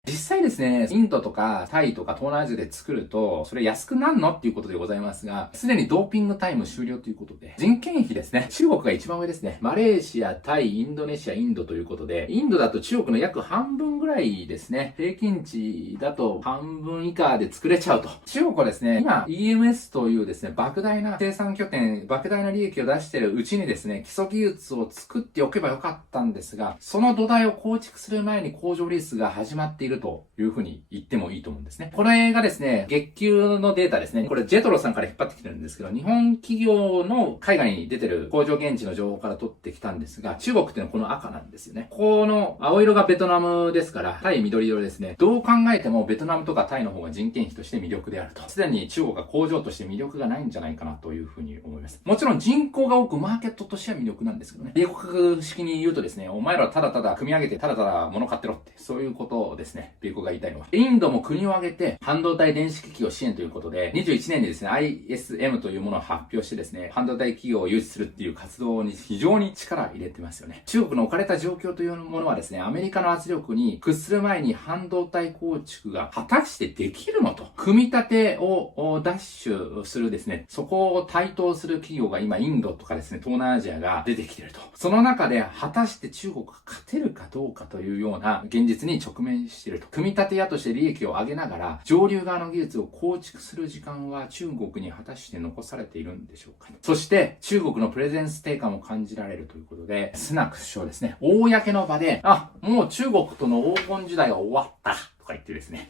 実際ですね、インドとかタイとか東南アジアで作ると、それ安くなんのっていうことでございますが、すでにドーピングタイム終了ということで、人件費ですね。中国が一番上ですね。マレーシア、タイ、インドネシア、インドということで、インドだと中国の約半分ぐらいですね。平均値だと半分以下で作れちゃうと。中国はですね、今 EMS というですね、莫大な生産拠点、莫大な利益を出しているうちにですね、基礎技術を作っておけばよかったんですが、その土台を構築する前に工場リースが始まっているというふうに言ってもいいと思うんですね。これがですね、月給のデータですね。これジェトロさんから引っ張ってきてるんですけど、日本企業の海外に出てる工場現地の情報から取ってきたんですが、中国っていうのはこの赤なんですよね。この青色がベトナムですから、タイ緑色ですね。どう考えてもベトナムとかタイの方が人件費として魅力であると。すでに中国が工場として魅力がないんじゃないかなというふうに思います。もちろん人口が多くマーケットとしては魅力なんですけどね。米国式に言うとですね、お前らはただただ組み上げてただただ物買ってろって、そういうことですね。米国が言いたいのは。インドも国を挙げて半導体電子機器を支援ということで、21年にですね、ISM というものを発表してですね、半導体企業を誘致するっていう活動に非常に力を入れてますよね。中国の置かれた状況というものはですね、アメリカの圧力に屈する前に半導体構築が果たしてできるのと、組み立てをダッシュするですね、そこを台頭する企業が今インドとかですね、東南アジアが出てきていると。その中で果たして中国が勝てるかどうかというような現実に直面していると。組み立て屋として利益を上げながら、上流側の技術を構築する時間は中国に果たして残されているんでしょうか。そして、中国のプレゼンス低下も感じられるということで、スナク首相ですね、公の場で、もう中国との黄金時代が終わった。とか言ってですね。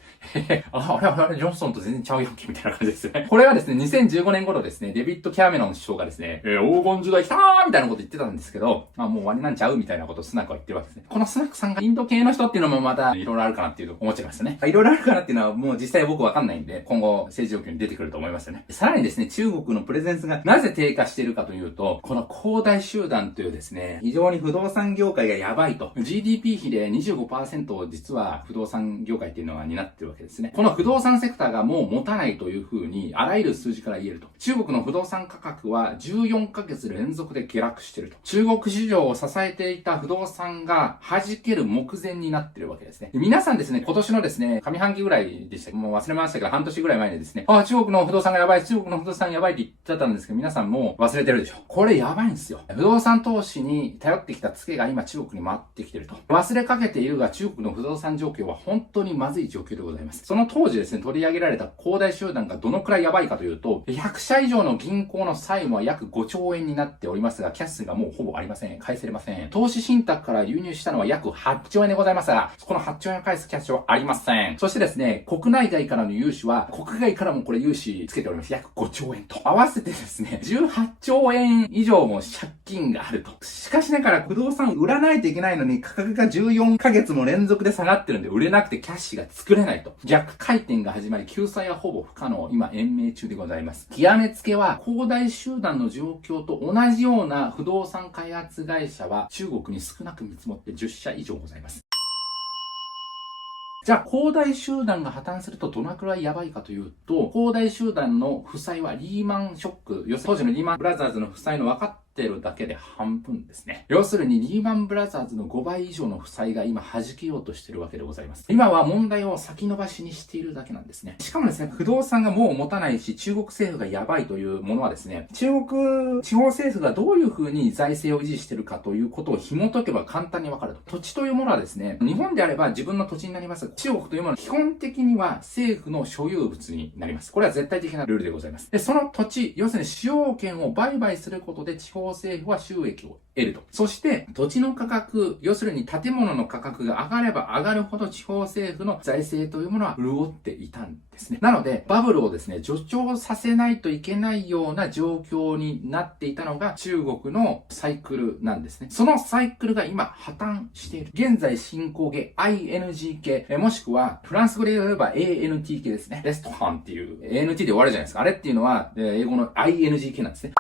あれ、ジョンソンと全然ちゃうやんけ、みたいな感じですね。これはですね、2015年頃ですね、デビッド・キャメロン首相がですね、黄金時代来たーみたいなこと言ってたんですけど、もう終わりなんちゃうみたいなことをスナクは言ってるわけですね。このスナクさんがインド系の人っていうのもまた、いろいろあるかなっていうと思っちゃいましたね。いろいろあるかなっていうのはもう実際僕わかんないんで、今後政治状況に出てくると思いますよね。さらにですね、中国のプレゼンスがなぜ低下しているかというと、この恒大集団というですね、非常に不動産業界がやばいと。GDP 比で 25% 実は不動産業界界っていうのは担ってるわけですね。この不動産セクターがもう持たないというふうに、あらゆる数字から言えると。中国の不動産価格は14ヶ月連続で下落していると。中国市場を支えていた不動産が弾ける目前になってるわけですね。皆さんですね、今年のですね、上半期ぐらいでした。もう忘れましたけど、半年ぐらい前にですね、中国の不動産がやばい、中国の不動産やばいって言ってたんですけど、皆さんもう忘れてるでしょ。これやばいんですよ。不動産投資に頼ってきたツケが今中国に回ってきてると。忘れかけているが、中国の不動産状況は本当にまずい状況でございます。その当時ですね、取り上げられた恒大集団がどのくらいやばいかというと、100社以上の銀行の債務は約5兆円になっておりますが、キャッシュがもうほぼありません。返せれません。投資信託から輸入したのは約8兆円でございますが、この8兆円を返すキャッシュはありません。そしてですね、国内外からの融資は、国外からもこれ融資つけております。約5兆円と。合わせてですね、18兆円以上も借金があると。しかしながら不動産売らないといけないのに価格が14ヶ月も連続で下がってるんで売れなくてキャッシュが作れないと。逆回転が始まり救済はほぼ不可能。今延命中でございます。極めつけは恒大集団の状況と同じような不動産開発会社は中国に少なく見積もって10社以上ございます。じゃあ、恒大集団が破綻するとどのくらいやばいかというと、恒大集団の負債はリーマンショック、要するに当時のリーマンブラザーズの負債の分かってるだけで半分ですね。要するにリーマンブラザーズの5倍以上の負債が今弾けようとしているわけでございます。今は問題を先延ばしにしているだけなんですね。しかもですね、不動産がもう持たないし、中国政府がやばいというものはですね、中国地方政府がどういう風に財政を維持しているかということを紐解けば簡単にわかると。土地というものはですね、日本であれば自分の土地になります。中国というものは基本的には政府の所有物になります。これは絶対的なルールでございます。で、その土地、要するに使用権を売買することで地方政府は収益を得ると。そして、土地の価格、要するに建物の価格が上がれば上がるほど地方政府の財政というものは潤っていたんですね。なので、バブルをですね、助長させないといけないような状況になっていたのが中国のサイクルなんですね。そのサイクルが今破綻している。現在進行形 ING 系、もしくはフランス語で言えば ANT 系ですね。レストランっていう ANT で終わるじゃないですか。あれっていうのは、英語の ING 系なんですね。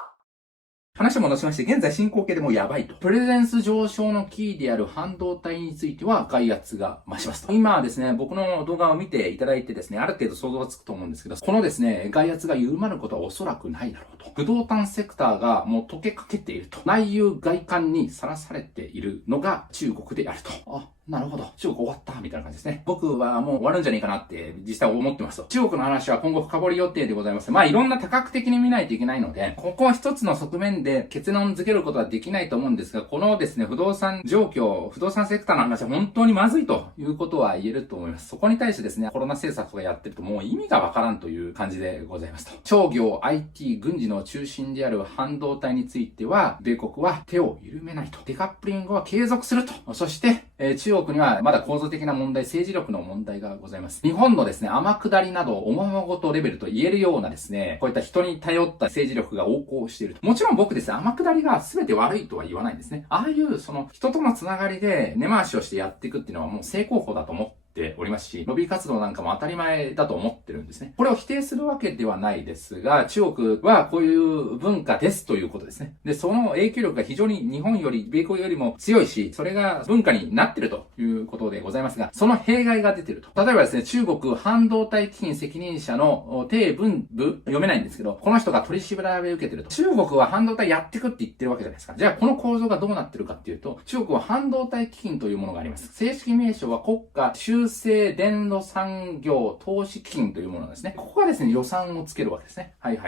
話を戻しまして、現在進行形でもうやばいと。プレゼンス上昇のキーである半導体については外圧が増しますと。今はですね、僕の動画を見ていただいてですね、ある程度想像がつくと思うんですけど、このですね、外圧が緩まることはおそらくないだろうと。不動産セクターがもう溶けかけていると。内憂外患にさらされているのが中国であると。なるほど。中国終わったみたいな感じですね。僕はもう終わるんじゃねえかなって実際思ってますと。中国の話は今後深掘り予定でございます。いろんな多角的に見ないといけないので、ここは一つの側面で結論付けることはできないと思うんですが、このですね、不動産状況、不動産セクターの話は本当にまずいということは言えると思います。そこに対してですね、コロナ政策とかやってるともう意味がわからんという感じでございますと。商業、IT、軍事の中心である半導体については、米国は手を緩めないと。デカップリングは継続すると。そして、中国にはまだ構造的な問題、政治力の問題がございます。日本のですね、天下りなどおままごとレベルと言えるようなですね、こういった人に頼った政治力が横行していると。もちろん僕ですね、天下りが全て悪いとは言わないんですね。ああいうその人とのつながりで根回しをしてやっていくっていうのはもう成功法だと思っておりますし、ロビー活動なんかも当たり前だと思ってるんですね。これを否定するわけではないですが、中国はこういう文化ですということですね。で、その影響力が非常に日本より、米国よりも強いし、それが文化になってるということでございますが、その弊害が出てると。例えばですね、中国半導体基金責任者の定文部、読めないんですけど、この人が取り調べを受けてると。中国は半導体やってくって言ってるわけじゃないですか。じゃあこの構造がどうなってるかっていうと、中国は半導体基金というものがあります。正式名称は国家修正電路産業投資基金というものなんですね。ここがですね、予算をつけるわけですね。はい。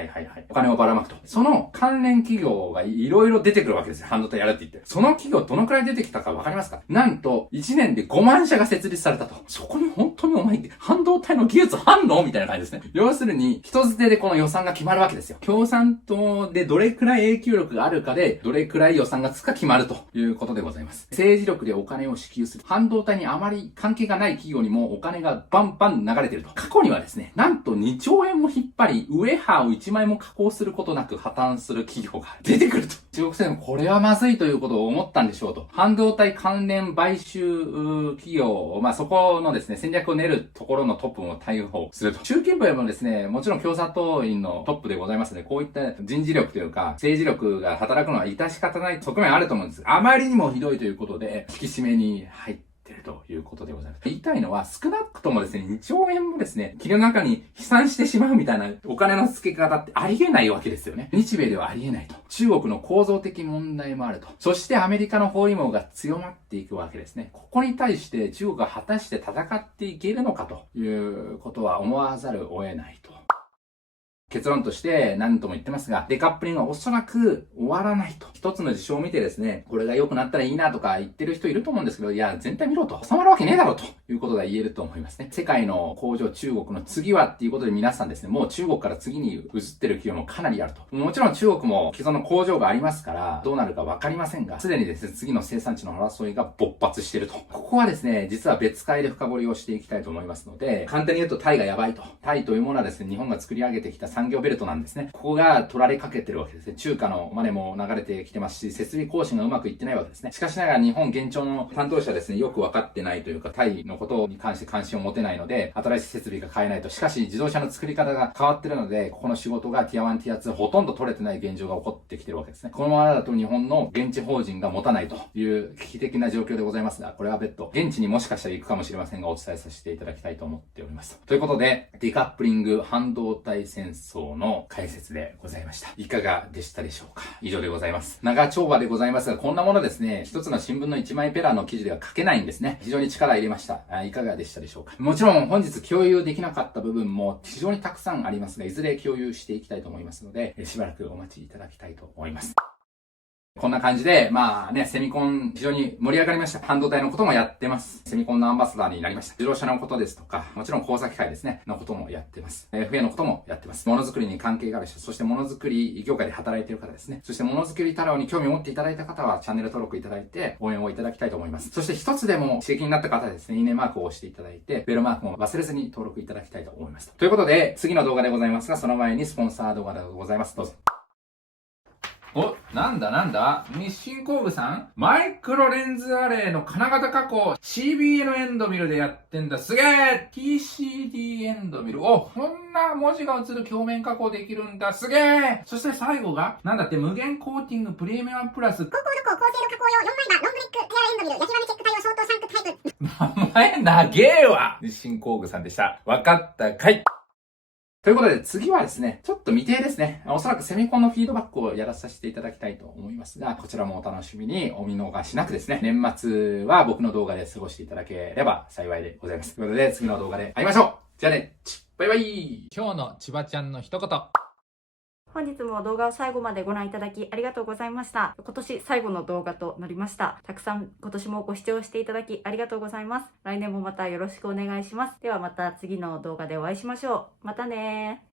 お金をばらまくと。その関連企業がいろいろ出てくるわけですよ。半導体やるって言って。その企業どのくらい出てきたかわかりますか？なんと、1年で5万社が設立されたと。そこに本当にお前って半導体の技術あんのみたいな感じですね。要するに、人づてでこの予算が決まるわけですよ。共産党でどれくらい影響力があるかで、どれくらい予算がつくか決まるということでございます。政治力でお金を支給する。半導体にあまり関係がない企業にもお金がバンバン流れてると。過去にはですね、なんと2兆円も引っ張り、ウェハーを1枚も加工することなく破綻する企業が出てくると。中国政府もこれはまずいということを思ったんでしょうと。半導体関連買収企業、そこのですね、戦略を練るところのトップも逮捕すると。習近平もですね、もちろん共産党員のトップでございますので、こういった人事力というか、政治力が働くのは致し方ない側面あると思うんです。あまりにもひどいということで、引き締めに入ってるということでございます。言いたいのは、少なくともですね、2兆円もですね、気の中に飛散してしまうみたいなお金の付け方ってありえないわけですよね。日米ではありえないと。中国の構造的問題もあると。そしてアメリカの包囲網が強まっていくわけですね。ここに対して中国が果たして戦っていけるのかということは思わざるを得ないと。結論として何度も言ってますが、デカップリングはおそらく終わらないと。一つの事象を見てですね、これが良くなったらいいなとか言ってる人いると思うんですけど、いや、全体見ろと。収まるわけねえだろうということが言えると思いますね。世界の工場中国の次はっていうことで皆さんですね、もう中国から次に移ってる企業もかなりあると。もちろん中国も既存の工場がありますから、どうなるかわかりませんが、すでにですね、次の生産地の争いが勃発していると。ここはですね、実は別会で深掘りをしていきたいと思いますので、簡単に言うとタイがやばいと。タイというものはですね、日本が作り上げてきた産業ベルトなんですね。ここが取られかけてるわけですね。中華のマネも流れてきてますし、設備更新がうまくいってないわけですね。しかしながら日本現状の担当者はですね、よく分かってないというか、タイのことに関して関心を持てないので、新しい設備が買えないと。しかし自動車の作り方が変わってるので、ここの仕事がティア1、ティア2ほとんど取れてない現状が起こってきてるわけですね。このままだと日本の現地法人が持たないという危機的な状況でございますが、これは別途、現地にもしかしたら行くかもしれませんが、お伝えさせていただきたいと思っております。ということで、デカップリング半導体戦争の解説でございました。いかがでしたでしょうか。以上でございます。長丁場でございますが、こんなものですね、一つの新聞の1枚ペラの記事では書けないんですね。非常に力入れました。いかがでしたでしょうか。もちろん本日共有できなかった部分も非常にたくさんありますが、いずれ共有していきたいと思いますので、しばらくお待ちいただきたいと思います。こんな感じで、まあね、セミコン非常に盛り上がりました。半導体のこともやってます。セミコンのアンバサダーになりました。自動車のことですとか、もちろん工作機械ですね、のこともやってます。FA のこともやってます。ものづくりに関係がある人、そしてものづくり業界で働いている方ですね。そしてものづくり太郎に興味を持っていただいた方は、チャンネル登録いただいて、応援をいただきたいと思います。そして一つでも刺激になった方はですね、いいねマークを押していただいて、ベルマークも忘れずに登録いただきたいと思います。ということで、次の動画でございますが、その前にスポンサー動画でございます。どうぞ。お、なんだ日清工具さんマイクロレンズアレイの金型加工 CBN エンドミルでやってんだ。すげえ !TCD エンドミル。お、こんな文字が映る鏡面加工できるんだ。すげえそして最後が、なんだって無限コーティングプレミアムプラス。高校の高性能加工用4枚刃ロングネックテアエンドミル焼き割りチェック対応ショートシャンクタイプ。名前長えわ日清工具さんでした。わかったかいということで、次はですね、ちょっと未定ですね。おそらくセミコンのフィードバックをやらさせていただきたいと思いますが、こちらもお楽しみにお見逃しなくですね、年末は僕の動画で過ごしていただければ幸いでございます。ということで、次の動画で会いましょう。じゃあね、バイバイ。今日の千葉ちゃんの一言。本日も動画を最後までご覧いただきありがとうございました。今年最後の動画となりました。たくさん今年もご視聴していただきありがとうございます。来年もまたよろしくお願いします。ではまた次の動画でお会いしましょう。またねー。